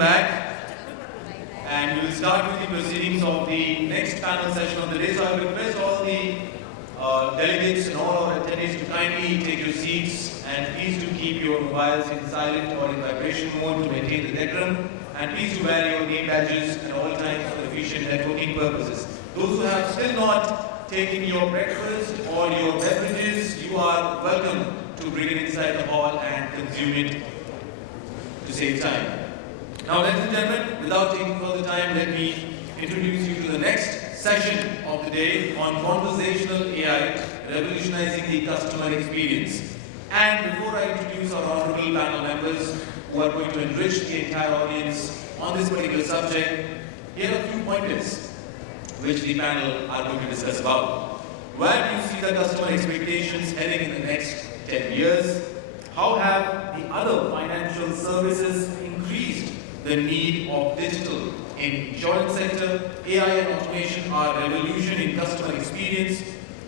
back. And we will start with the proceedings of the next panel session of the day. So I will request all the delegates and all our attendees to kindly take your seats, and please do keep your mobiles in silent or in vibration mode to maintain the decorum. And please do wear your name badges at all times for efficient networking purposes. Those who have still not taken your breakfast or your beverages, you are welcome to bring it inside the hall and consume it to save time. Now, ladies and gentlemen, without taking further time, let me introduce you to the next session of the day on conversational AI, revolutionizing the customer experience. And before I introduce our honorable panel members who are going to enrich the entire audience on this particular subject, here are a few pointers which the panel are going to discuss about. Where do you see the customer expectations heading in the next 10 years? How have the other financial services increased the need of digital in insurance sector? AI and automation are revolution in customer experience.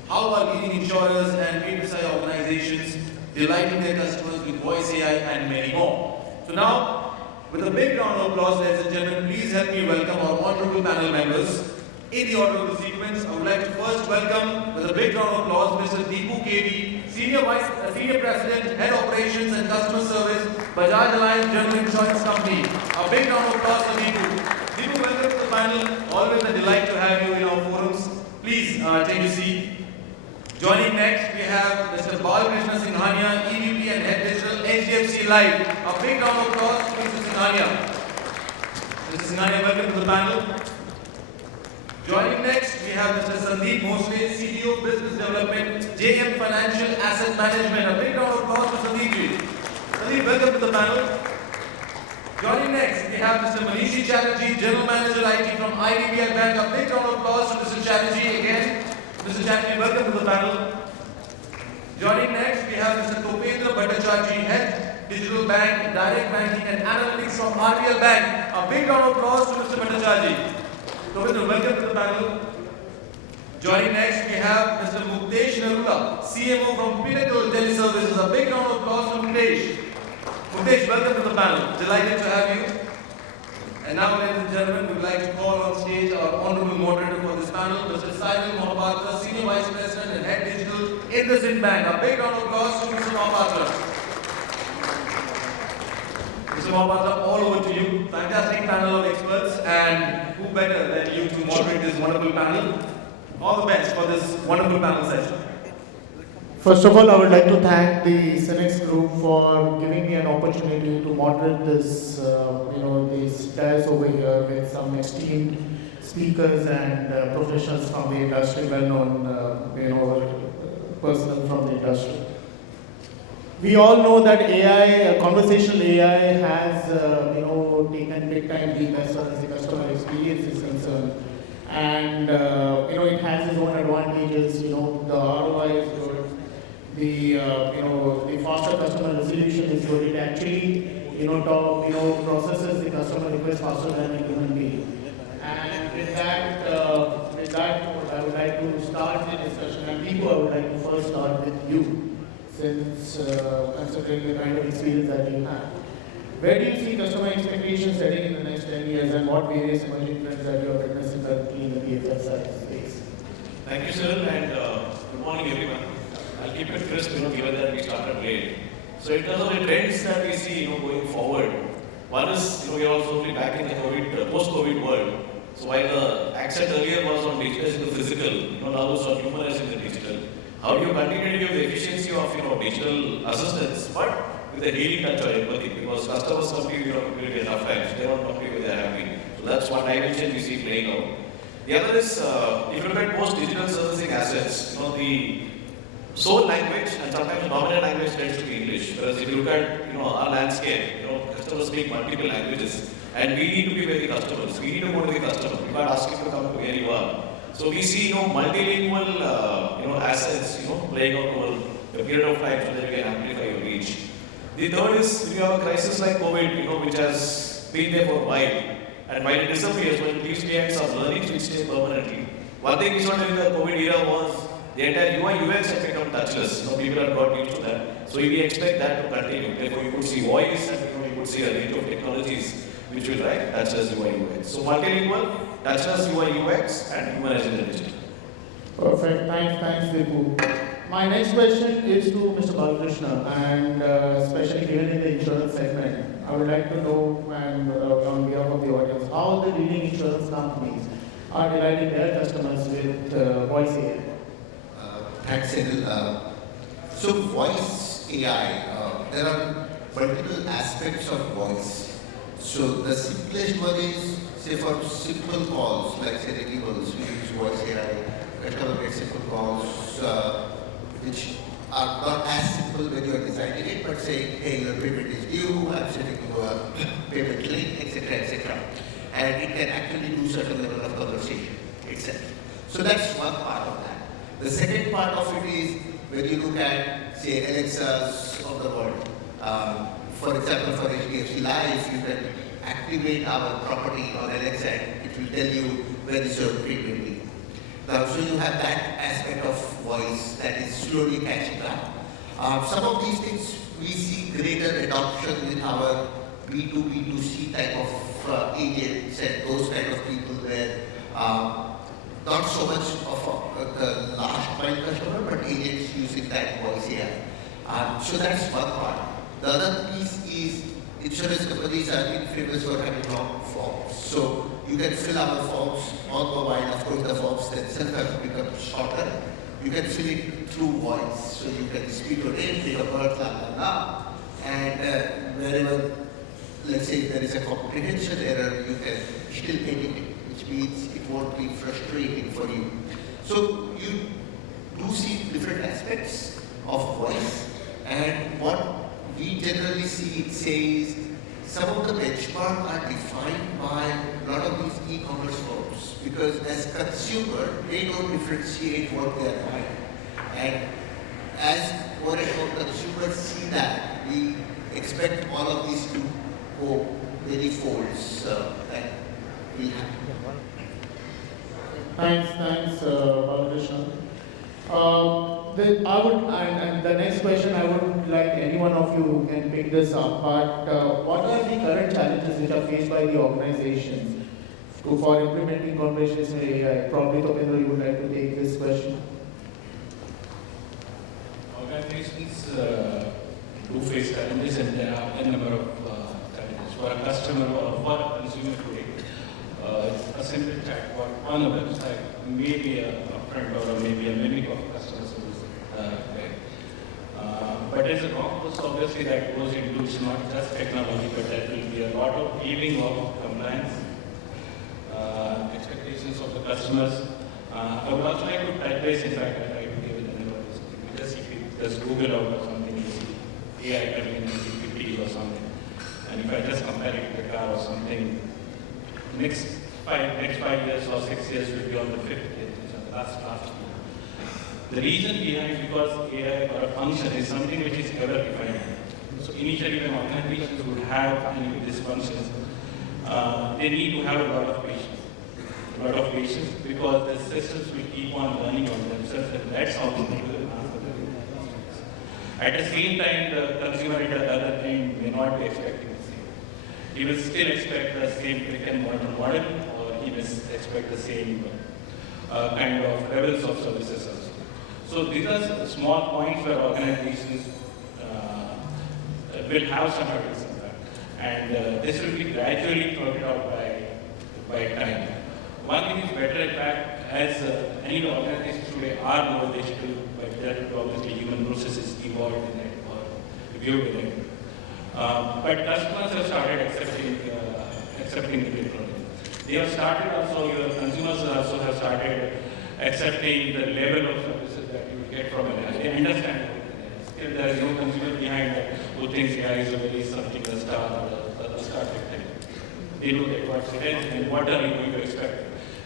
How are leading insurers and B2C organizations delighting their customers with voice AI and many more? So now, with a big round of applause, ladies and gentlemen, please help me welcome our honorable panel members. In the order of the sequence, I would like to first welcome, with a big round of applause, Mr. Deepu KV, Senior President, Head Operations and Customer Service, Bajaj Allianz General Insurance Company. A big round of applause for Deepu. Deepu, welcome to the panel. Always a delight to have you in our forums. Please take your seat. Joining next, we have Mr. Bala Singhania, EVP and Head Digital, HDFC Life. A big round of applause for Mr. Singhania. Mr. Singhania, welcome to the panel. Joining next, we have Mr. Sandeep Mosle, CDO Business Development, JM Financial Asset Management. A big round of applause for Sandeep ji. Sandeep, welcome to the panel. Joining next, we have Mr. Manishi Chatterjee, General Manager IT from IDBI Bank. A big round of applause for Mr. Chatterjee again. Mr. Chatterjee, welcome to the panel. Joining next, we have Mr. Topendra Bhattacharjee, Head Digital Bank, Direct Banking and Analytics from RBL Bank. A big round of applause to Mr. Bhattacharjee. Topendra, welcome to the panel. Joining next, we have Mr. Muktesh Narula, CMO from Pinnacle Teleservices. A big round of applause for Muktesh. Muktesh, welcome to the panel. Delighted to have you. And now, ladies and gentlemen, we would like to call on stage our honorable moderator for this panel, Mr. Cyril Mohapatra, Senior Vice President and Head Digital, IndusInd Bank. A big round of applause to Mr. Mohapatra. Mr. Mohapatra, all over to you. Fantastic panel of experts, and who better than you to moderate this wonderful panel? All the best for this wonderful panel session. First of all, I would like to thank the Cinex group for giving me an opportunity to moderate this, these dais over here with some esteemed speakers and professionals from the industry, well-known, personnel from the industry. We all know that AI, conversational AI, has taken big time leap as far as the customer experience is concerned, and it has its own advantages. The ROI is good, the faster customer resolution is good. It actually processes the customer request faster than a human being. And with that, I would like to start the discussion. And Deepu, I would like to first start with you, since considering the kind of experience that you have. Where do you see customer expectations heading in the next 10 years, and what various emerging trends that you are witnessing currently in the BFSI space? Thank you, sir, and good morning, everyone. I'll keep it crisp, given that we started late. So in terms of the trends that we see, going forward, one is, we are also back in the post-COVID world. So while the accent earlier was on digitizing the physical, now it's on humanizing the digital. How do you continue to give the efficiency of digital assistance, but with a healing touch or empathy? Because customers come to you with enough times, they don't come to you when they're happy. So that's one dimension we see playing out. The other is, if you look at most digital servicing assets, the sole language and sometimes dominant language tends to be English. Whereas if you look at our landscape, customers speak multiple languages, and we need to be with the customers. We need to go to the customer. We can't ask him to come to where you are. So we see multilingual assets playing out over a period of time so that you can amplify your reach. The third is when you have a crisis like COVID, which has been there for a while, and while it disappears, when it leaves behind some learnings which stay permanently. One thing we saw during the COVID era was the entire UI UX had become touchless. People had got used to that. So we expect that to continue. Therefore, you could see voice and you could see a range of technologies which will write touchless UI UX. So multilingual, touchless UI UX, and humanizing the digital. Perfect. Thanks, Deepu. My next question is to Mr. Balakrishna, and especially given in the insurance segment, I would like to know, and on behalf of the audience, how the leading insurance companies are delighting their customers with voice AI. Thanks, Cyril. So voice AI, there are multiple aspects of voice. So the simplest one is, say for simple calls, like say renewals, we use voice AI, customer get simple calls, which are not as simple when you are designing it, but saying, hey, your payment is due, I'm sending you a payment link, etc., etc. And it can actually do certain level of conversation itself. So that's one part of that. The second part of it is when you look at, say, Alexas of the world. For example, for HDFC Life, you can activate our property on Alexa and it will tell you where is your premium due. Now, so you have that aspect of voice that is slowly catching up. Some of these things we see greater adoption in our B2B2C type of agents and those kind of people where not so much of the last mile customer, but agents using that voice AI. So that's one part. The other piece is insurance companies are famous for having long forms. So you can fill our forms on mobile. Of course, the forms themselves have become shorter. You can fill it through voice. So you can speak your name, date of birth, blah, blah, blah. And wherever, let's say there is a comprehension error, you can still edit it, which means it won't be frustrating for you. So you do see different aspects of voice. And what we generally see it says some of the benchmarks are defined by a lot of these e-commerce firms because as consumer, they don't differentiate what they are buying. And as more and more consumers see that, we expect all of these to go many folds that will happen. Thanks, Balakrishna. The next question, I would like any one of you can pick this up, but what are the current challenges which are faced by the organizations for implementing conversational AI? Probably, Topendra, you would like to take this question. Organizations do face challenges, and there are a number of challenges. For a customer or for a consumer today, a simple chatbot on a website may be a front or maybe a mimic of customer service. But there's a process obviously that goes into it's not just technology, but there will be a lot of giving of compliance, expectations of the customers. I would also like to touch base, in fact, I try to give it another because if you just Google out or something, you see AI coming in 50 or something. And if I just compare it to the car or something, next 5 years or 6 years will be on the 5th year, last year. The reason behind because AI or a function is something which is ever defined. So initially when organizations would have any of these functions, they need to have a lot of patience because the systems will keep on learning on themselves, and that's how they will answer the questions. At the same time, the consumer at the other end may not be expecting the same. He will still expect the same brick and mortar model, or he will expect the same kind of levels of services also. So these are small points where organizations will have some hurdles in that. And this will be gradually sorted out by time. One thing is better, in fact, as any organizations today are more digital, but there will obviously human processes involved in it or viewed in it. But customers have started accepting the technology. They have started also, your consumers also have started accepting the level of services that you get from AI. They understand it. Still, there is no consumer behind that who thinks AI is a very something, a star or a star thing. They look at what it is and what are you going to expect.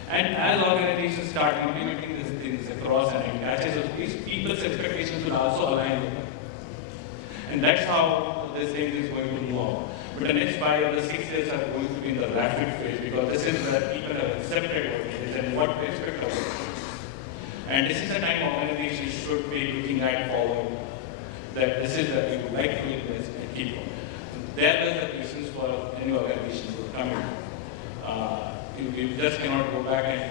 And as organizations start implementing these things across and it catches up, these people's expectations will also align with them. And that's how this thing is going to move on. But the next 5 or 6 years are going to be in the rapid phase because this is where people have accepted what it is and what they expect of it. And this is the time organizations should be looking at forward, that this is where we would like to invest and keep on. There are the reasons for any organization to come in. You just cannot go back and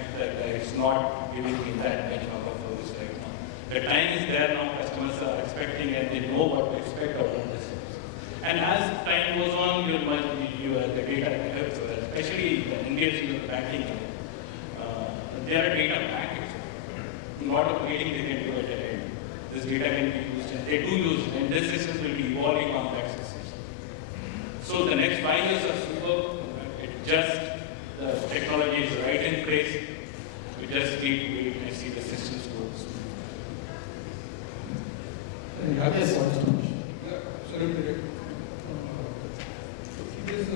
it's not giving me that benchmark of service right now. The time is there now, customers are expecting and they know what to expect out of this. And as time goes on, the data, especially the NBFC with banking, they are a data bank. A lot of trading they can do at the end. This data can be used and they do use it, and this system will be evolving complex systems. So the next 5 years are super. The technology is right in place. We just need to wait and see the systems go. Yes, Absolutely. It is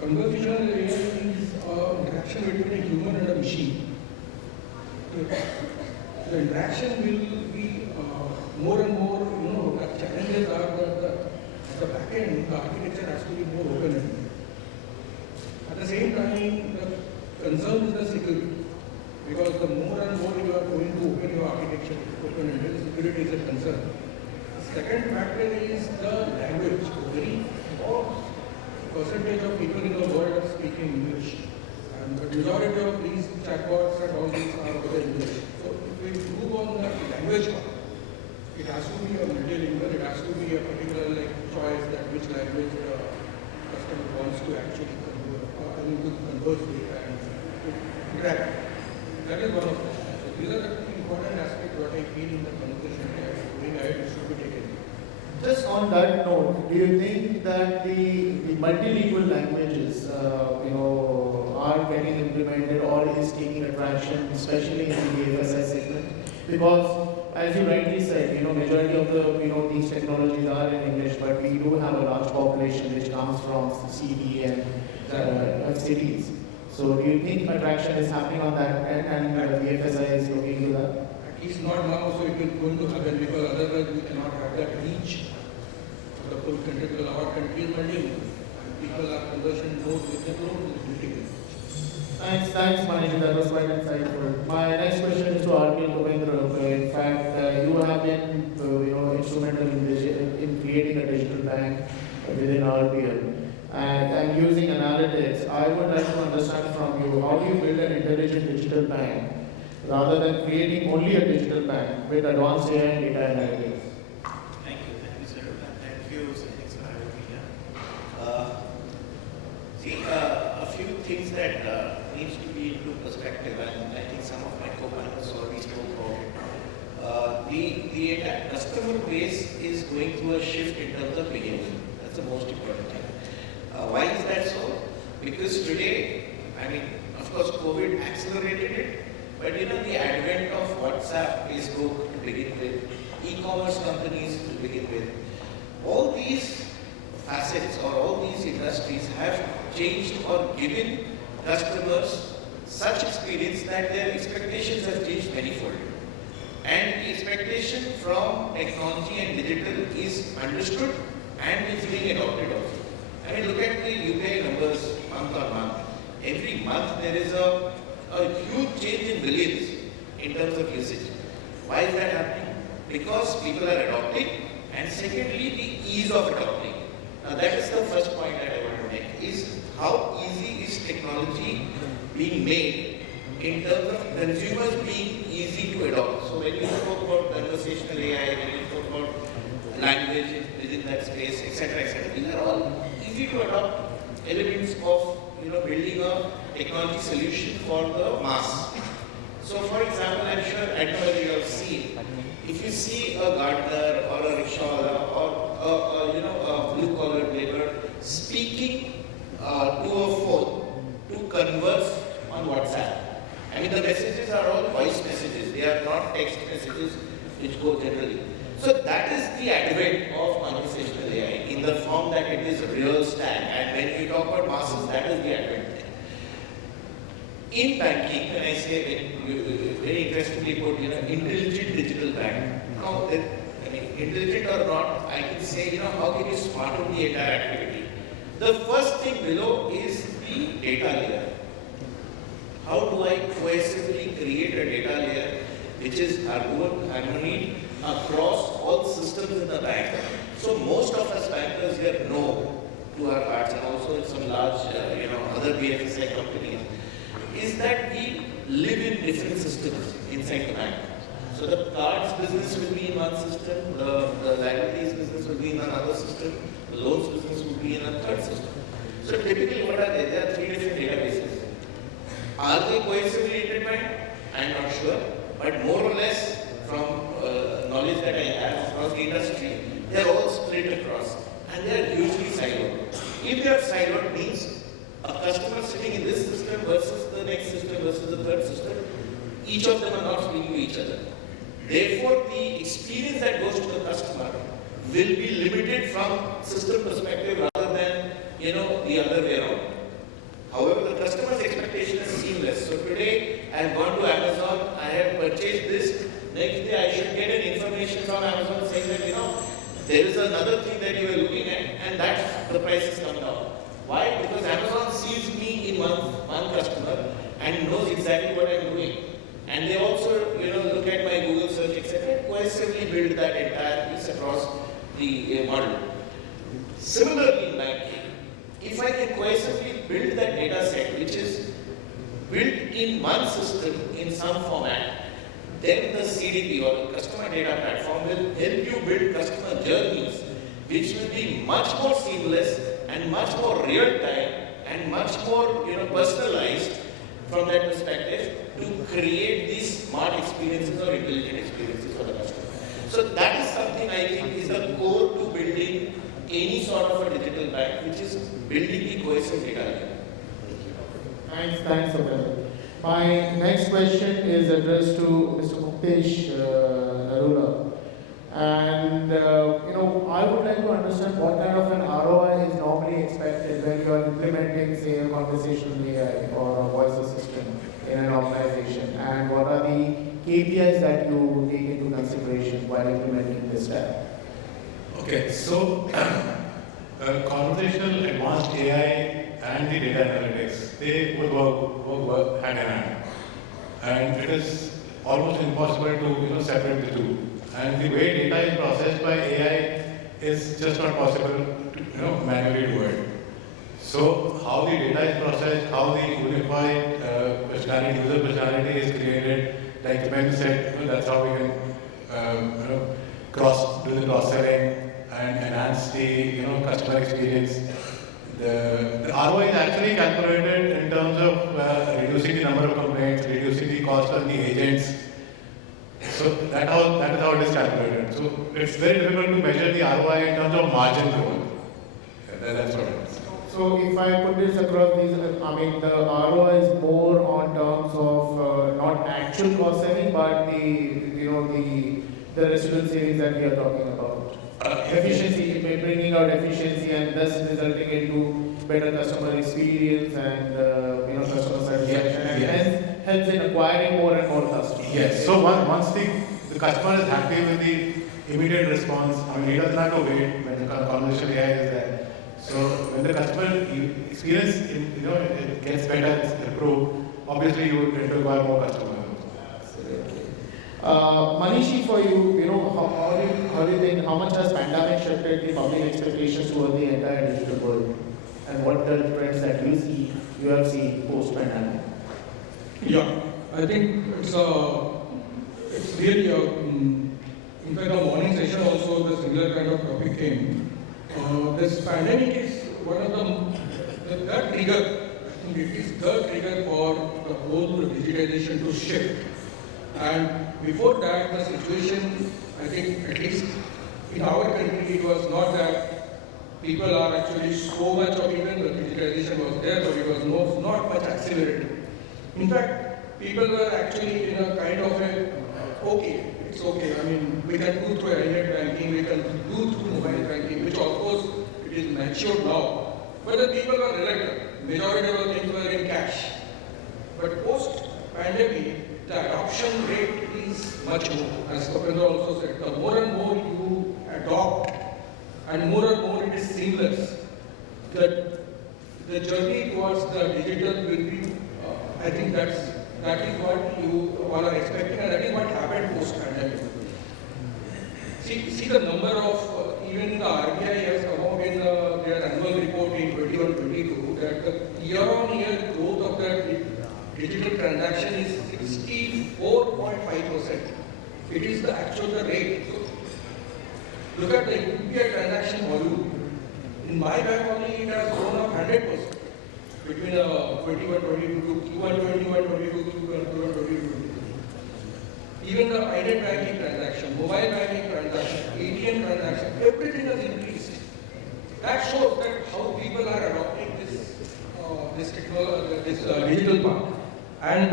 conversational AI is interaction between a human and a machine. The interaction will be more and more, the challenges are that the back end, the architecture has to be more open-ended. At the same time, the concern is the security. Because the more and more you are going to open your architecture, open-ended, security is a concern. The second factor is the language. A very small percentage of people in the world are speaking English. And the majority of these chatbots and all these are over English. So if we move on the language part, it has to be a multilingual, it has to be a particular choice that which language the customer wants to actually converse with and to interact. That is one of them. So these are the important aspects what I feel in the conversation that going ahead should be taken. Just on that note, do you think that the multilingual languages, are getting implemented or is taking attraction, especially in the BFSI segment? Because, as you rightly said, majority of the these technologies are in English, but we do have a large population which comes from CD and cities. So, do you think attraction is happening on that end, and BFSI is looking into that? At least not now, so it will going to happen because otherwise we cannot have that reach for the full country because our country is multilingual. People are conversion nodes with the multilingual. Thanks, Manish. That was quite insightful. My next question is to RP Govendra. In fact, you have been, instrumental in creating a digital bank within RBL. And using analytics, I would like to understand from you, how do you build an intelligent digital bank rather than creating only a digital bank with advanced AI and data analytics? Thank you, sir. Thank you, thanks for having me here. A few things that needs to be into perspective, and I think some of my co-panelists already spoke about it. The entire customer base is going through a shift in terms of behavior. That's the most important thing. Why is that so? Because today, of course, COVID accelerated it, but the advent of WhatsApp, Facebook to begin with, e-commerce companies to begin with, all these facets or all these industries have changed or given customers such experience that their expectations have changed manifold. And the expectation from technology and digital is understood and is being adopted also. Look at the UPI numbers month on month. Every month there is a huge change in billions in terms of usage. Why is that happening? Because people are adopting, and secondly, the ease of adopting. Now that is the first point that I want to make, is how easy is technology being made in terms of consumers being easy to adopt. So when you spoke about conversational AI, when you spoke about language within that space, etc., these are all easy to adopt elements of building a technology solution for the mass. So for example, I'm sure you have seen, if you see a gardener or a rickshaw or a blue collar labor speaking to a phone to converse on WhatsApp. The messages are all voice messages, they are not text messages which go generally. So that is the advent of conversational AI in the form that it is real stack. And when you talk about masses, that is the advent. In banking, when I say, when you very interestingly put, intelligent digital bank. Now, intelligent or not, I can say, how can you smarten the entire activity? The first thing below is the data layer. How do I cohesively create a data layer which is harmonious across all systems in the bank? So most of us bankers here know to our hearts, and also in some large, other BFSI companies, is that we live in different systems inside the bank. So the cards business will be in one system, the liabilities business will be in another system, the loans business will be in a third system. So typically what are they? There are 3 different databases. Are they cohesively intertwined? I'm not sure, but more or less from knowledge that I have across the industry, they are all split across and they are usually siloed. If they are siloed means a customer sitting in this system versus the next system versus the third system, each of them are not speaking to each other. Therefore, the experience that goes to the customer will be limited from system perspective rather than, the other way around. However, the customer's expectation is seamless. So today, I have gone to Amazon, I have purchased this, next day I should get an information from Amazon saying that, there is another thing that you are looking at and that's the price has come down. Why? Because Amazon sees me in one customer and knows exactly what I am doing. And they also, look at my Google search, etc., cohesively build that entire piece across the model. Similarly in banking, if I can cohesively build that data set, which is built in one system in some format, then the CDP or the customer data platform will help you build customer journeys, which will be much more seamless and much more real time and much more, personalized from that perspective to create these smart experiences or intelligent experiences for the customer. So that is something I think is the core to building any sort of a digital bank, which is building the cohesive data layer. Thanks, Abel. My next question is addressed to Mr. Mukesh Narula. And, I would like to understand what kind of an ROI is normally expected when you are implementing, say, a conversational AI or a voice assistant in an organization. And what are the KPIs that you take into consideration while implementing this step? Okay, so conversational advanced AI and the data analytics, they would work hand in hand. And it is almost impossible to separate the two. And the way data is processed by AI is just not possible to manually do it. So how the data is processed, how the unified user personality is created, like Ben said, that's how we can do the cross-selling and enhance the customer experience. The ROI is actually calculated in terms of reducing the number of complaints, reducing the cost on the agents. So that is how it is calculated. So it's very difficult to measure the ROI in terms of margin growth. That's what it is. So if I put this across these, the ROI is more on terms of not actual cost saving, but the residual savings that we are talking about. Efficiency, bringing out efficiency and thus resulting into better customer experience and customer satisfaction, and hence helps in acquiring more and more customers. Yes. So once the customer is happy with the immediate response, he doesn't have to wait when the conversational AI is there. So when the customer experience it gets better, it's improved, obviously you tend to acquire more customers. Manishi, for you, how do you think, how much has pandemic shifted the public expectations toward the entire digital world? And what the trends that you have seen post-pandemic? Yeah, I think it's really in fact, the morning session also the similar kind of topic came. This pandemic is one of the trigger. I think it is the trigger for the whole digitization to shift. And before that, the situation, I think, at least in our country, it was not that people are actually so much of even the digitization was there, but it was not much accelerated. In fact, people were actually in a kind of it's okay. We can do through internet banking, we can do through mobile banking, which of course it is matured now. But the people were reluctant. Majority of the things were in cash. But post-pandemic, the adoption rate is much more. As Kapendra also said, the more and more you adopt and more it is seamless. The journey towards the digital will be, I think that is what you all are expecting, and that is what happened post-pandemic. See the number of, even the RBI has come out in their annual report in 21-22. 2022 that the year-on-year growth of the digital transaction is 64.5%. It is the actual rate. So, look at the UPI transaction volume. In my bank only, it has grown up 100% between 21-22 to Q1 21-22 to Q1 22. Even the internet banking transaction, mobile banking transaction, ATM transaction, everything has increased. That shows that how people are adopting this digital part. And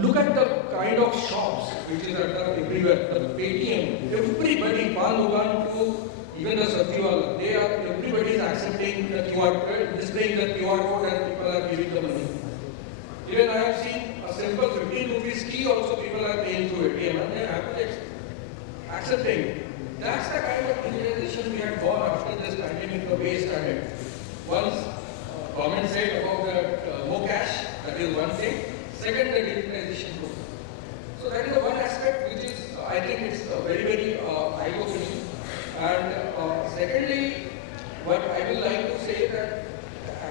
look at the kind of shops which is everywhere. The Paytm, everybody, Pan Dukan to even the Satyawala, everybody is accepting the QR code, displaying the QR code, and people are giving the money. Even I have seen a simple 15 rupees key also people are paying through ATM and they are accepting. That's the kind of digitalization we had gone after this pandemic, the way started. Once government said about the no cash, that is one thing. Second, the digitalization program. So that is the one aspect which is, I think it's very, very eye-opening. And secondly, what I will like to say that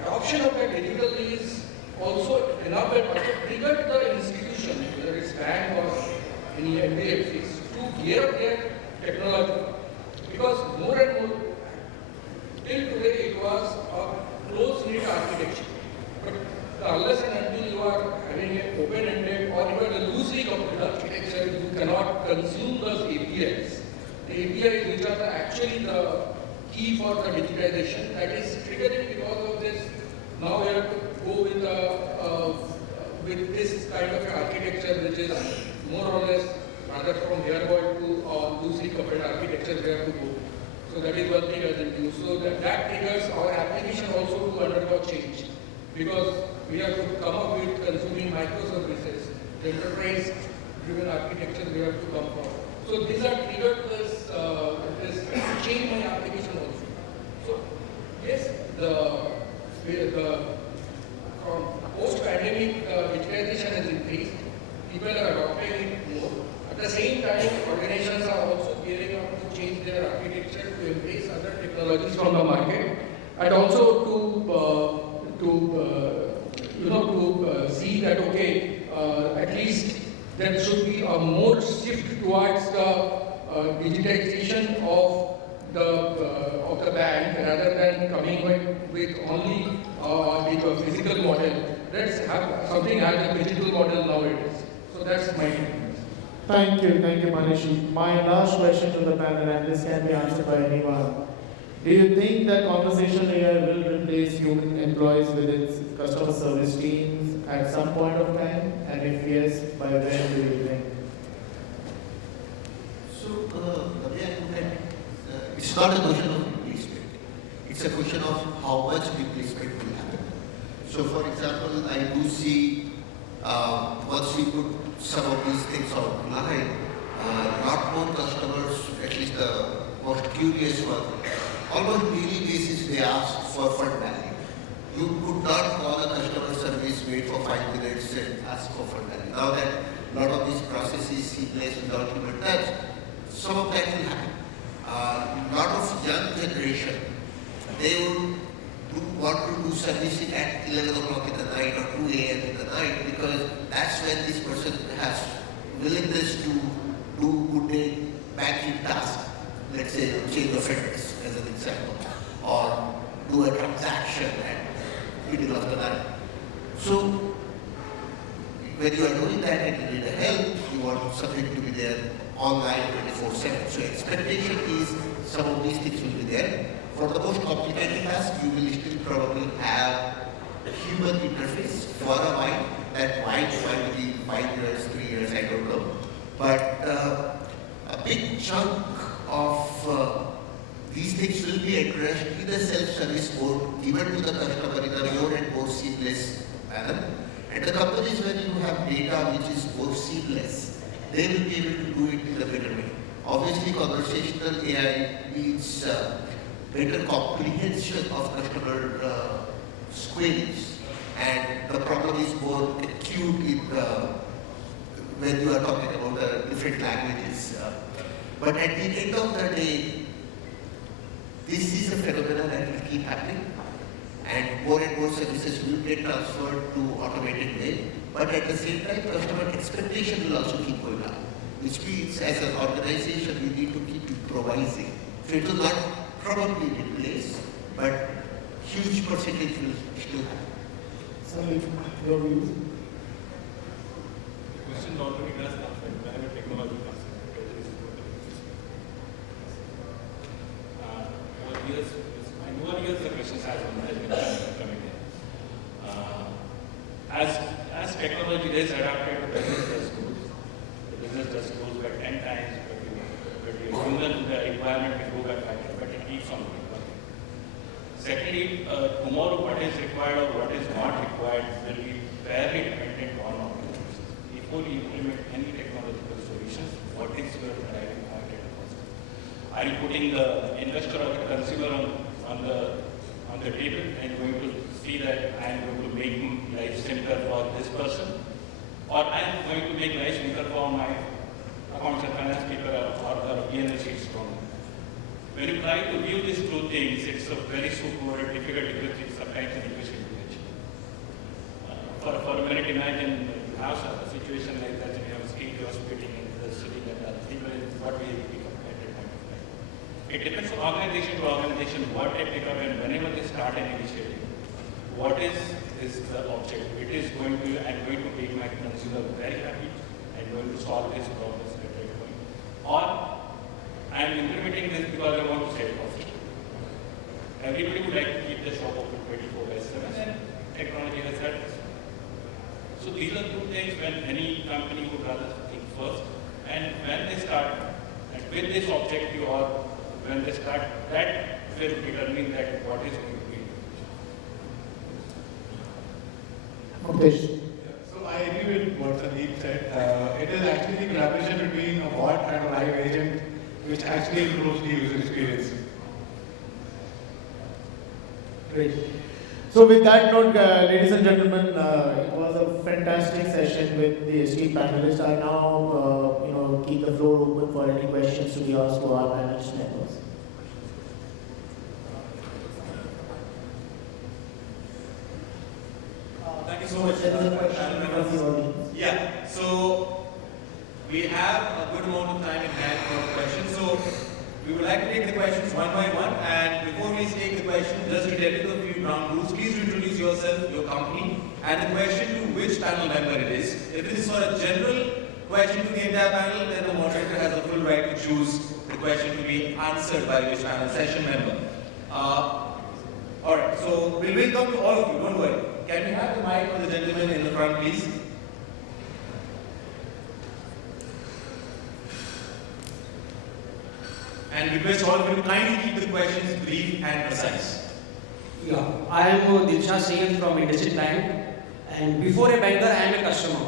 adoption of the digital is also enough and also triggered the institution, whether it's bank or any NBFCs, to gear up their technology. Because more and more, till today it was a close-knit architecture. But unless and until you are having an open-ended or even a loosely coupled architecture, you cannot consume those APIs. The APIs which are actually the key for the digitization, that is triggering because of this. Now we have to go with this kind of architecture which is more or less rather from hairball to loosely coupled architecture we have to go. So that is one thing as it is. So that triggers our application also to undergo change. Because we have to come up with consuming microservices, the enterprise-driven architecture we have to come from. So these are triggered this change my application also. So yes, from post-pandemic digitalization has increased. People are adopting it more. At the same time, organizations are also gearing up to change their architecture to embrace other technologies from the market, and also to see that okay, at least there should be a more shift towards the digitization of the bank rather than coming with only the physical model. Let's have something as a digital model nowadays. So that's my opinion. Thank you, Manishi. My last question to the panel, and this can be answered by anyone. Do you think that conversational AI will replace human employees with its customer service teams at some point of time? And if yes, by when do you think? So, it's not a question of replacement. It's a question of how much replacement will happen. So, for example, I do see once we put some of these things online, a lot more customers, at least the most curious one, almost daily basis they ask for fund value. You could not call a customer service, wait for 5 minutes and ask for fund value. Now that a lot of these processes seamless without human touch, some of that will happen. A lot of young generation, they would want to do servicing at 11 o'clock in the night or 2 a.m. in the night because that's when this person has willingness to do good day banking tasks. Let's say change of address as an example, or do a transaction at middle of the night. So when you are doing that and you need help, you want something to be there online 24/7. So expectation is some of these things will be there. For the most complicated tasks, you will still probably have human interface for a while. That might be 5 years, 3 years, I don't know. But a big chunk of these things will be addressed in a self-service mode, given to the customer in a more and more seamless manner. And the companies, when you have data which is more seamless, they will be able to do it in a better way. Obviously, conversational AI means better comprehension of customer queries, and the problem is more acute when you are talking about different languages. But at the end of the day, this is a phenomenon that will keep happening. and more services will get transferred to automated way. But at the same time, customer expectation will also keep going up, which means as an organization, we need to keep improvising. So it will not probably replace, but huge percentage will still happen. Sunil, your views? The question already does answer whenever technology comes in. Over years, the questions has been coming in. As technology is adapted to business does goes, the business does goes by 10 times, but the human requirement will go by 5 times, but it keeps on going. Secondly, tomorrow what is required or what is not required will be very dependent on organizations. Before you implement any technological solutions, what is your driving point at first? Are you putting the investor or the consumer on the table and going to see that I am going to make life simpler for this person, or I am going to make life simpler for my accounts and finance people or P&L sheets from them? When you try to view these two things, it's a very super difficult because it's sometimes an equation to achieve. For a minute, imagine you have a situation like that, and you have a scheme you are splitting in the city and the people is what we pick up at that point of time. It depends on organization to organization what they pick up, and whenever they start an initiative, what is the object? It is going to, I'm going to make my consumer very happy, I'm going to solve this problem at that point. Or I am implementing this because I want to save cost. Everybody would like to keep the shop open 24/7, and technology has helped us. So these are two things when any company would rather think first, and when they start with this objective or when they start, that will determine that what is going to be. Mukesh. So I agree with what Sandeep said. It is actually collaboration between a bot and a live agent which actually improves the user experience. Great. So with that note, ladies and gentlemen, it was a fantastic session with the esteemed panelists. I now, keep the floor open for any questions to be asked to our panelist members. Thank you so much. Panel members. Yeah, so we have a good amount of time in hand for questions. So we would like to take the questions one by one. And before we take the question, just to tell you a few ground rules, please introduce yourself, your company, and the question to which panel member it is. If it is for a general question to the entire panel, then the moderator has a full right to choose the question to be answered by which panel session member. Alright, so we'll come to all of you, don't worry. Can we have the mic for the gentleman in the front, please? And request all of you to kindly keep the questions brief and precise. Yeah, I am Dilshad Singh from IndusInd, and before a banker, I am a customer.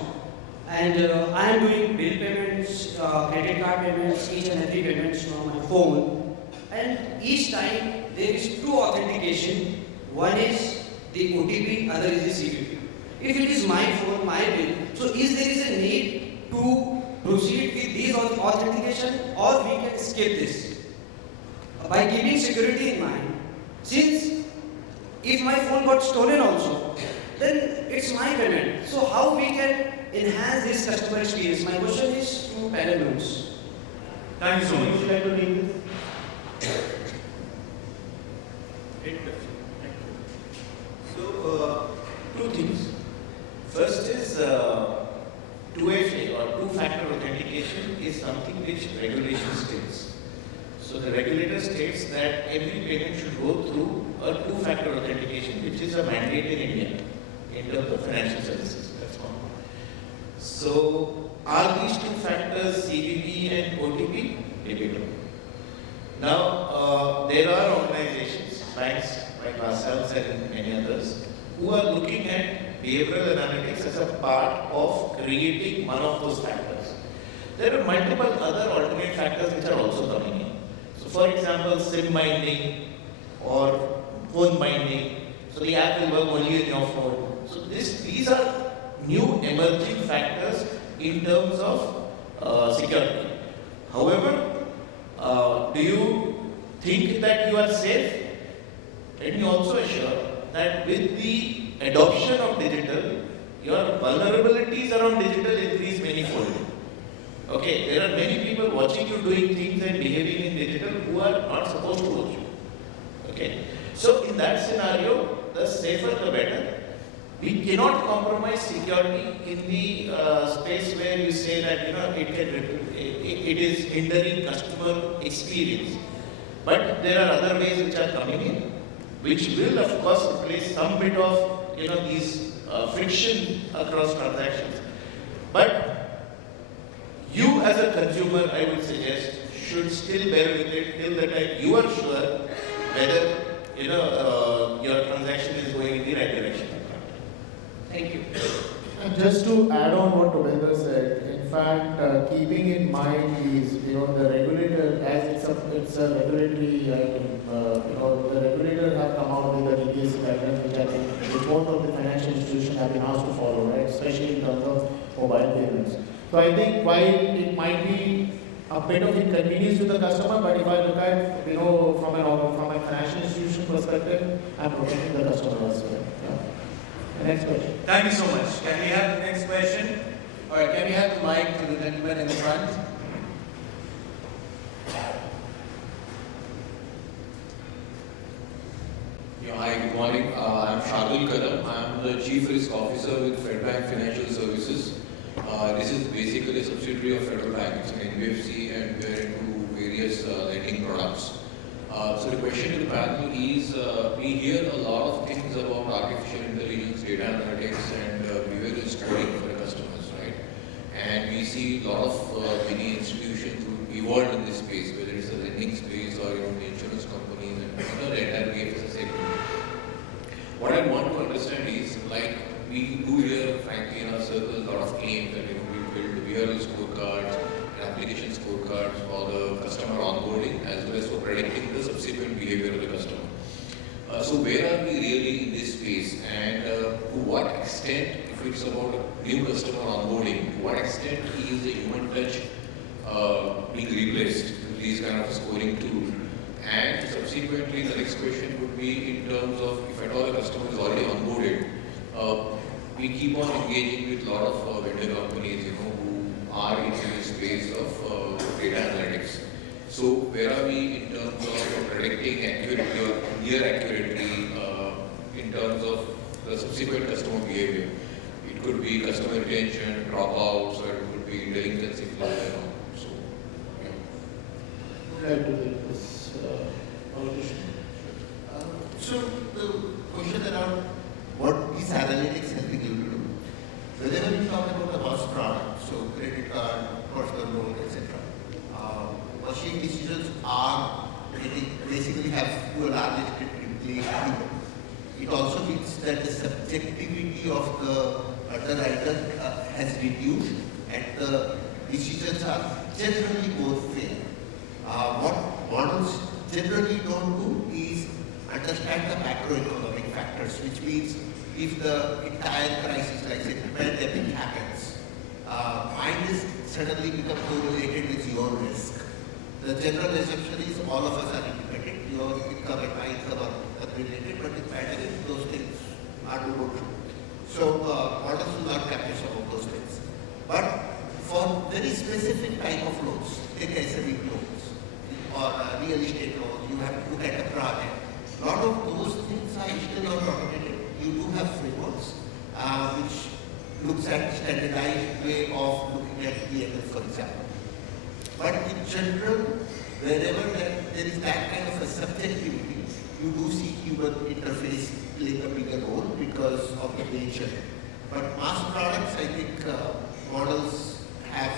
And I am doing bill payments, credit card payments, each and every payments from my phone. And each time there is two authentication. One is the OTP, other is the CVV. If it is my phone, my bill, so is there a need to proceed with these authentication, or we can skip this? By keeping security in mind, since if my phone got stolen also, then it's my payment. So how we can enhance this customer experience? My question is to panel members. Thank you so much. Would you like to take this? So, two things. First is two-way or two-factor authentication is something which regulation states. So the regulator states that every payment should go through a two-factor authentication, which is a mandate in India in terms of financial services. That's one. So are these two factors CVV and OTP? Debatable. Now there are organizations, banks like ourselves and many others, who are looking at behavioral analytics as a part of creating one of those factors. There are multiple other alternate factors which are also coming in. So for example, SIM binding or phone binding. So the app will work only on your phone. So these are new emerging factors in terms of security. However, do you think that you are safe? Let me also assure that with the adoption of digital, your vulnerabilities around digital increase manifold. Okay, there are many people watching you doing things and behaving in digital who are not supposed to watch you. Okay, so in that scenario, the safer the better. We cannot compromise security in the space where you say that it is hindering customer experience. But there are other ways which are coming in, which will of course replace some bit of these friction across transactions. But you as a consumer, I would suggest, should still bear with it till the time you are sure whether your transaction is going in the right direction. Thank you. And just to add on what Tobinder said, in fact, keeping in mind is, the regulator, as it's a regulatory item, the regulator have come out with the DBS guidelines, which I think both of the financial institutions have been asked to follow, right? Especially in terms of mobile payments. So I think while it might be a bit of inconvenience to the customer, but if I look at, from a financial institution perspective, I'm protecting the customer as well. Yeah. The next question. Thank you so much. Can we have the next question? All right, can we have the mic to the gentleman in the front? Yeah, hi, good morning. I'm Shardul Kalam. I'm the Chief Risk Officer with FedBank Financial Services. This is basically a subsidiary of Federal Bank. It's an NBFC and we're into various lending products. So the question to the panel is, we hear a lot of things about artificial intelligence, data analytics and behavioral scoring for the customers, right? And we see a lot of many institutions who evolved in this space, whether it's the lending space or the insurance companies and the entire BFSI segment. What I want to understand is, like we do hear, frankly, in our circles, a lot of claims that we build behavioral scorecards, application scorecards for the customer onboarding as well as for predicting the subsequent behavior of the customer. So where are we really in this space, and to what extent, if it's about new customer onboarding, to what extent is the human touch being replaced with these kind of scoring tool? And subsequently, the next question would be in terms of if at all the customer is already onboarded, we keep on engaging with a lot of vendor companies, who are in the space of data analytics. So where are we in terms of predicting accurately or near accurately in terms of the subsequent customer behavior? It could be customer retention, dropouts, or it could be delinquency flow. So, Would like to take this politician. So the question around what is analytics helping you to do? Whenever you talk about a house product, so credit card, personal loan, etc., machine decisions are basically have to a large extent replaced human. It also means that the subjectivity of the underwriter has reduced and the decisions are generally more fair. What models generally don't do is understand the macroeconomic factors, which means if the entire crisis, like say, pandemic happens, mine is suddenly become correlated with your risk. The general assumption is all of us are independent. Your income and my income are related, but in pandemic, those things are not true. So models will not capture some of those things. But for very specific type of loans, take SME loans or real estate loans, you have to look at a project. A lot of those things are still not automated. You do have frameworks which looks at standardized way of looking at PNL, for example. But in general, wherever there is that kind of a subjectivity, you do see human interface playing a bigger role because of the nature. But mass products, I think models have,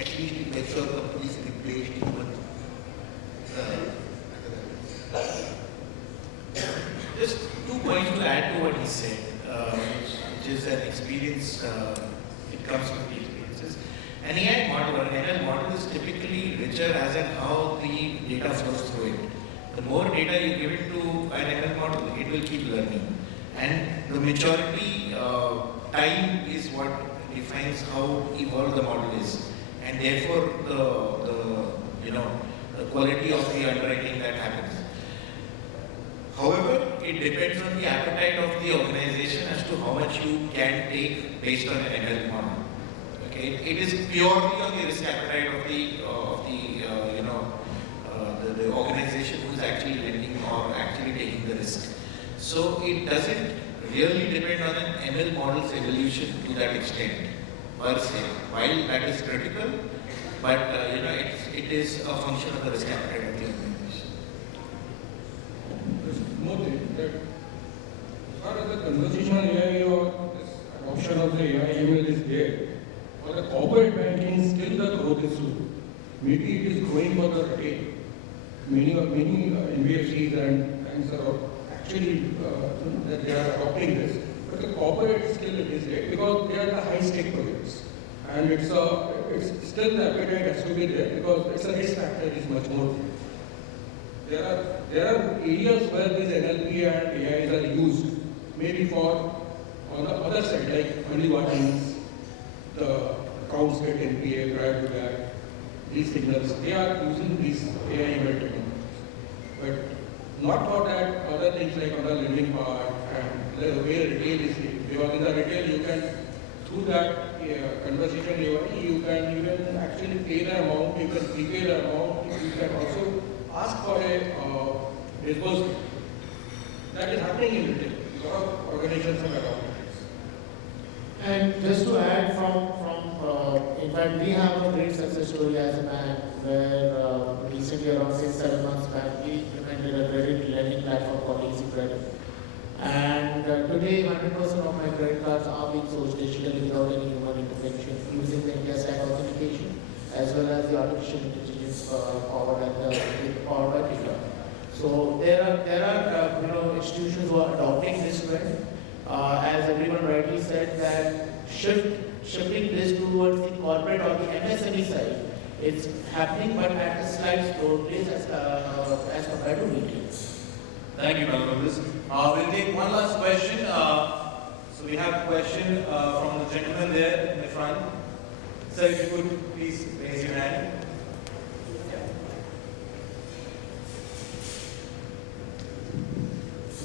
at least in mature companies, replaced human. Just 2 points to add to what he said, which is an experience, it comes with the experiences. An AI model or an ML model is typically richer as in how the data flows through it. The more data you give it to an ML model, it will keep learning. And the maturity time is what defines how evolved the model is. And therefore, the quality of the underwriting that happens. However, it depends on the appetite of the organization as to how much you can take based on an ML model. Okay, it is purely on the risk appetite of the organization who is actually lending or actually taking the risk. So it doesn't really depend on an ML model's evolution to that extent per se. While that is critical, but it is a function of the risk appetite of the organization. There's more thing that as far as the conversational AI or this adoption of the AI ML is there, for the corporate banking still the growth is slow. Maybe it is growing for the retail. Many NBFCs and banks are actually that they are adopting this, but the corporate still it is late because they are the high stake projects, and it's still the appetite has to be there because it's a risk factor is much more. There are areas where this NLP and AIs are used, maybe for on the other side like money warnings, the accounts get NPA prior to that. These signals, they are using these AI ML technologies. But not for that other things like on the lending part and the way retail is doing. Because in the retail you can, through that conversation AI, you can even actually pay the amount, you can prepay the amount, you can also ask for a disbursement. That is happening in retail. A lot of organizations have adopted this. And just to add in fact, we have a great success story as a bank where recently around 6-7 months back, we implemented a credit lending platform called Easy Credit. And today, 100% of my credit cards are being sourced digitally without any human intervention, using the India Stack authentication as well as the artificial intelligence powered by data. So there are institutions who are adopting this trend. As everyone rightly said, that shifting this towards the corporate or the MSME side, it's happening, but at a slight slower pace as compared to retail. Thank you, Madam Members. We'll take one last question. So we have a question from the gentleman there in the front. Sir, if you could please raise your hand.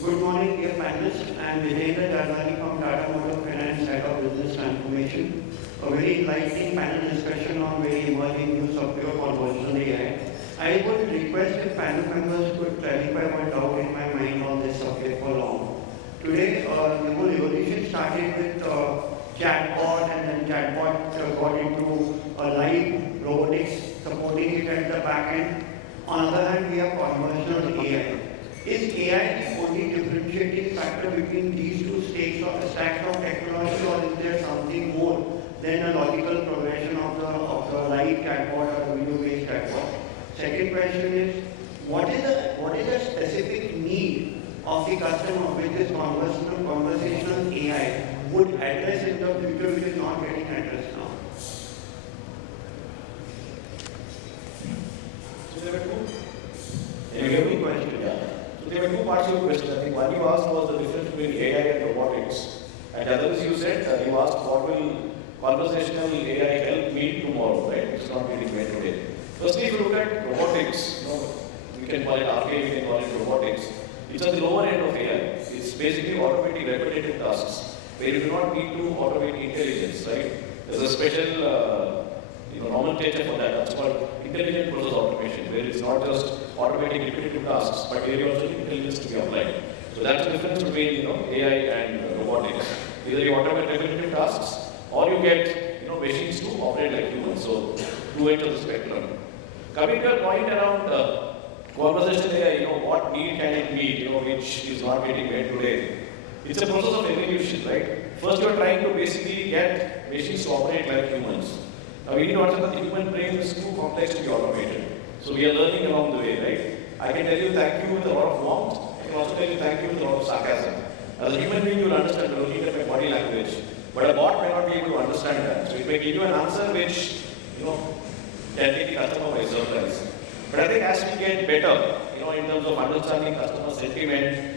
Good morning, dear panelists. I am Vijayendra from Tata Motor Finance Head of Business Transformation. A very enlightening panel discussion on very emerging use of pure conversational AI. I would request if panel members could clarify one doubt in my mind on this subject for long. Today, the whole evolution started with chatbot, and then chatbot got into live robotics, supporting it at the back end. On the other hand, we have conversational AI. Is AI the only differentiating factor between these two stacks of technology, or is there something more than a logical progression of the live chatbot or the video-based chatbot? Second question is, what is the specific need of the customer which this conversational AI would address in the future, which is not getting addressed now? So there were two. Question. Yeah. So there were two parts of your question. I think one you asked was the difference between AI and robotics. And the other is you said, you asked what will conversational AI help me tomorrow, right? It's not really made today. Firstly, if you look at robotics, we can call it arcade, we can call it robotics. It's at the lower end of AI. It's basically automating repetitive tasks where you do not need to automate intelligence, right? There's a special nomenclature for that. That's called intelligent process automation, where it's not just automating repetitive tasks, but where you also need intelligence to be applied. So that's the difference between AI and robotics. Either you automate repetitive tasks, or you get machines to operate like humans. So two ends of the spectrum. Coming to your point around conversational AI, what need can it meet, which is not getting made today. It's a process of evolution, right? First, you are trying to basically get machines to operate like humans. Now, we need to understand that the human brain is too complex to be automated. So we are learning along the way, right? I can tell you thank you with a lot of warmth. I can also tell you thank you with a lot of sarcasm. As a human being, you will understand looking at my body language. But a bot may not be able to understand that. So it may give you an answer which, can take the customer by surprise. But I think as we get better, in terms of understanding customer sentiment,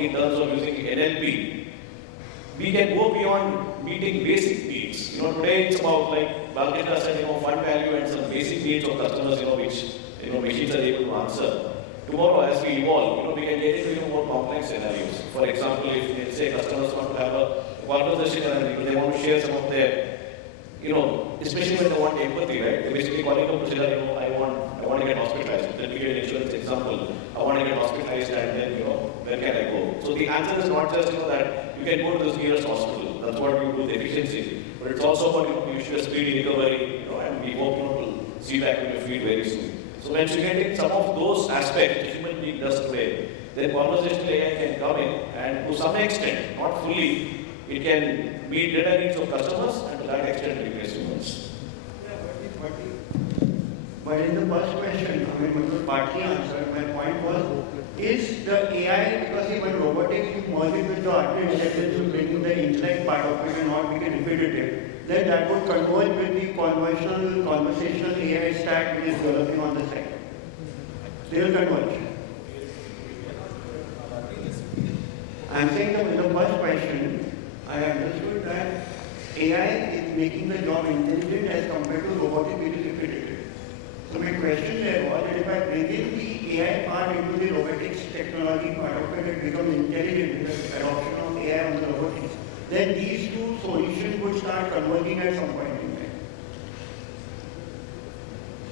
in terms of using NLP, we can go beyond meeting basic needs. Today it's about, like Bala said, fund value and some basic needs of customers, which machines are able to answer. tomorrow as we evolve, we can get into more complex scenarios. For example, if let's say customers want to have a conversation and they want to share some of their, especially when they want empathy, right? They're basically calling up to say that, I want to get hospitalized. Let me give an insurance example. I want to get hospitalized and then, where can I go? So the answer is not just, that you can go to the nearest hospital. That's what we do with efficiency. But it's also about, you should speedy recovery, and we hope, to see back in your feet very soon. So when you get in some of those aspects, the human being does today, then conversational AI can come in and to some extent, not fully, it can meet data needs of customers and to that extent replace humans. But in the first question, it was partly answered. My point was, is the AI, because when robotics, you merge it with the artificial intelligence, you bring the intellect part of it and not make it repetitive, then that would converge with the conversational AI stack which is developing on the side. They will converge. I'm saying that in the first question, I understood that AI is making the job intelligent as compared to robotic which is repetitive. So my question there was that if I bring in the AI part into the robotics technology part of it, it becomes intelligent with the adoption of AI on the robotics, then these two solutions would start converging at some point in time.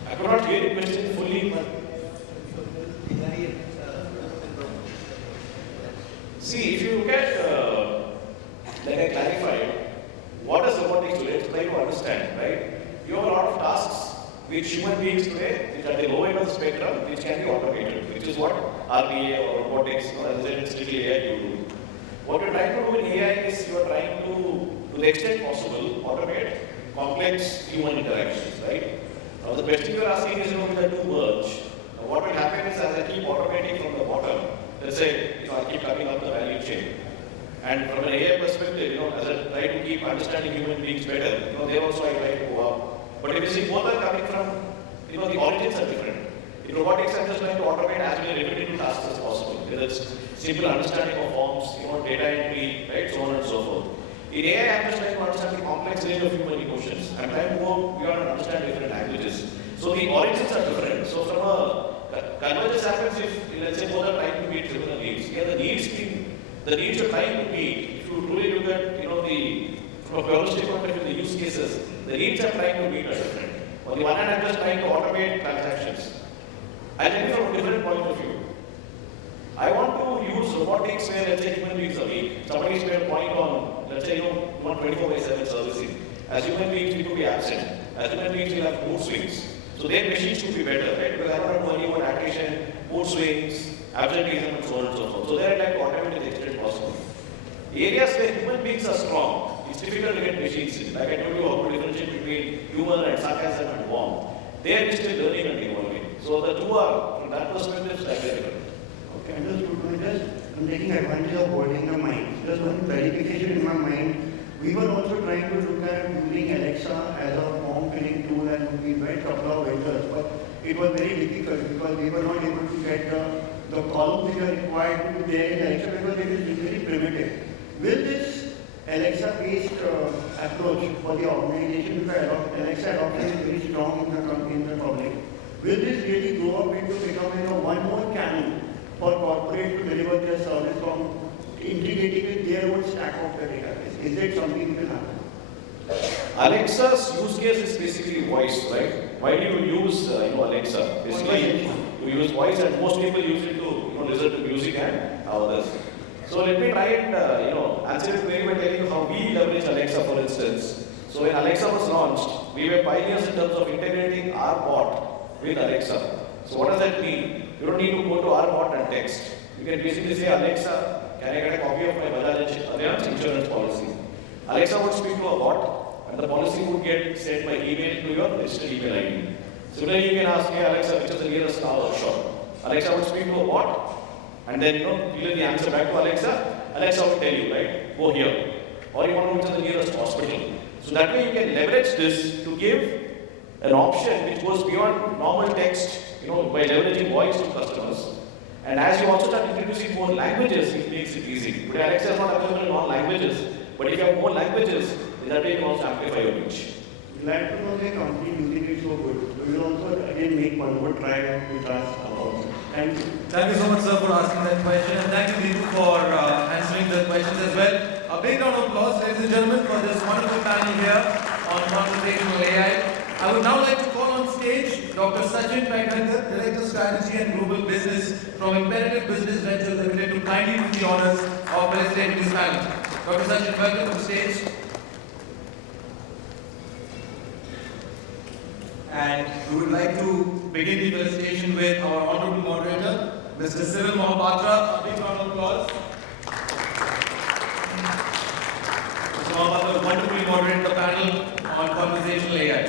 I could not hear the question fully, but see, if you look at, like I clarified, what is robotics today? It's trying to understand, right? You have a lot of tasks which human beings today, which are the low end of the spectrum, which can be automated, which is what RPA or robotics, as I said, it's strictly AI you do. What you're trying to do in AI is you're trying to the extent possible, automate complex human interactions, right? Now the question you're asking is, with the two merge, what will happen is as I keep automating from the bottom, let's say, I keep coming up the value chain. And from an AI perspective, as I try to keep understanding human beings better, there also I try to go up. But if you see both are coming from, the origins are different. In robotics, I'm just trying to automate as many repetitive tasks as possible. Whether it's simple understanding of forms, data entry, right, so on and so forth. In AI, I'm just trying to understand the complex range of human emotions. I'm trying to go beyond and understand different languages. So the origins are different. So from a convergence happens if, let's say, both are trying to meet similar needs. Yeah, the needs you're trying to meet, if you truly look at, from a holistic point of view, the use cases, the needs I'm trying to meet are different. On the one hand, I'm just trying to automate transactions. I'll tell you from a different point of view. I want to use robotics where, let's say, human beings are weak. Somebody's made a point on, let's say, you want 24/7 servicing. As human beings, we could be absent. As human beings, we have mood swings. So their machines should be better, right? Because I don't have to worry about attrition, mood swings, absenteeism, and so on and so forth. So there I'd like to automate to the extent possible. Areas where human beings are strong, it's difficult to get machines in. Like I told you, how to differentiate between humor and sarcasm and warmth. They are still learning and evolving. So the two are, from that perspective, slightly different. Okay, understood. I'm taking advantage of holding the mic. Just one clarification in my mind. We were also trying to look at using Alexa as a form filling tool, and we tried a couple of vendors, but it was very difficult because we were not able to get the columns which are required to be there in Alexa because it is very primitive. Will this Alexa-based approach for the organization, because Alexa adoption is very strong in the public, will this really grow up into becoming one more channel for corporate to deliver their service from integrating with their own stack of the database? Is it something that will happen? Alexa's use case is basically voice, right? Why do you use Alexa? Basically, you use voice, and most people use it to listen to music and others. So let me try and answer it very by telling you how we leverage Alexa, for instance. So when Alexa was launched, we were pioneers in terms of integrating our bot with Alexa. So what does that mean? You don't need to go to our bot and text. You can basically say, Alexa, can I get a copy of my Bajaj Allianz insurance policy? Alexa would speak to a bot, and the policy would get sent by email to your registered email ID. Similarly, you can ask, hey Alexa, which is the nearest car or shop? Alexa would speak to a bot, and then give the answer back to Alexa. Alexa would tell you, right, go here. Or you want to know which is the nearest hospital. So that way you can leverage this to give an option which goes beyond normal text, by leveraging voice to customers. And as you also start introducing more languages, it makes it easy. Today Alexa is not available in all languages, but if you have more languages, then that way you can also amplify your reach. Glad to know the company using it so good. We will also again make one more try with us about it. Thank you. Thank you so much, sir, for asking that question, and thank you, Deepu, for answering the questions as well. A big round of applause, ladies and gentlemen, for this wonderful panel here on conversational AI. I would now like to call on stage Dr. Sachin Paikankar, Director Strategy and Global Business from Imperative Business Ventures Limited, to kindly do the honors of facilitating this panel. Dr. Sachin, welcome to the stage. And we would like to begin the felicitation with our honorable moderator, Mr. Cyril Mohapatra. A big round of applause. Mr. Mohapatra will wonderfully moderate the panel on conversational AI.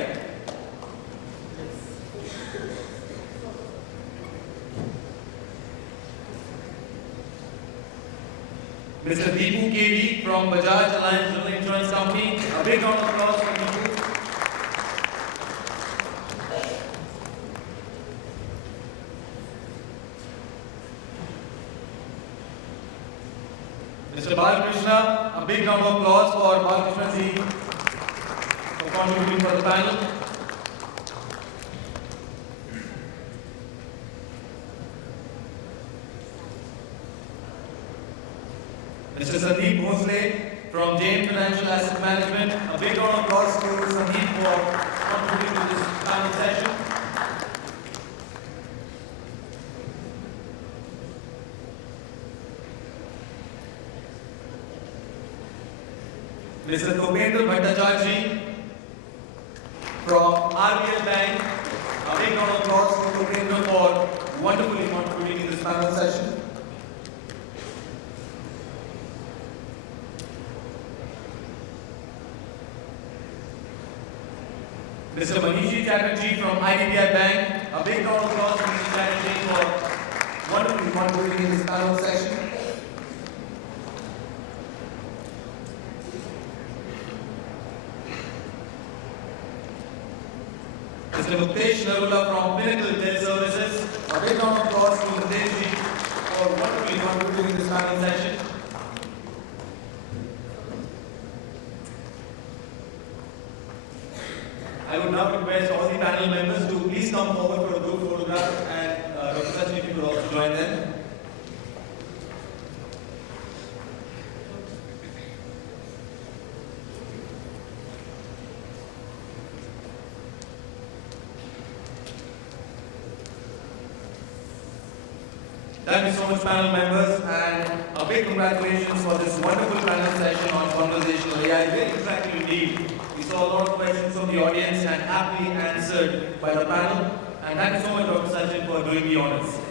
Mr. Deepu KV from Bajaj, Allianz General Insurance Company. A big round of applause for Deepu. Mr. Balakrishna, a big round of applause for Balakrishna ji for contributing for the panel. Mr. Sandeep Bhosle from JM Financial Asset Management. A big round of applause to Sandeep for contributing to this panel session. Mr. Topendra Bhattacharjee from RBL Bank. A big round of applause for Topendra for wonderfully contributing in this panel session. Mr. Manishi Chatterjee from IDBI Bank. A big round of applause for Mr. Chatterjee for wonderfully contributing in this panel session. Mr. Muktesh Narula from Pinnacle Teleservices. A big round of applause to Muktesh ji for wonderfully contributing in this panel session. I would now request all the panel members to please come forward for a group photograph, and Dr. Sachin, if you could also join them. Thank you so much, panel members, and a big congratulations for this wonderful panel session on conversational AI. Very interactive indeed. We saw a lot of questions from the audience and happily answered by the panel. And thank you so much, Dr. Sachin, for doing the honors.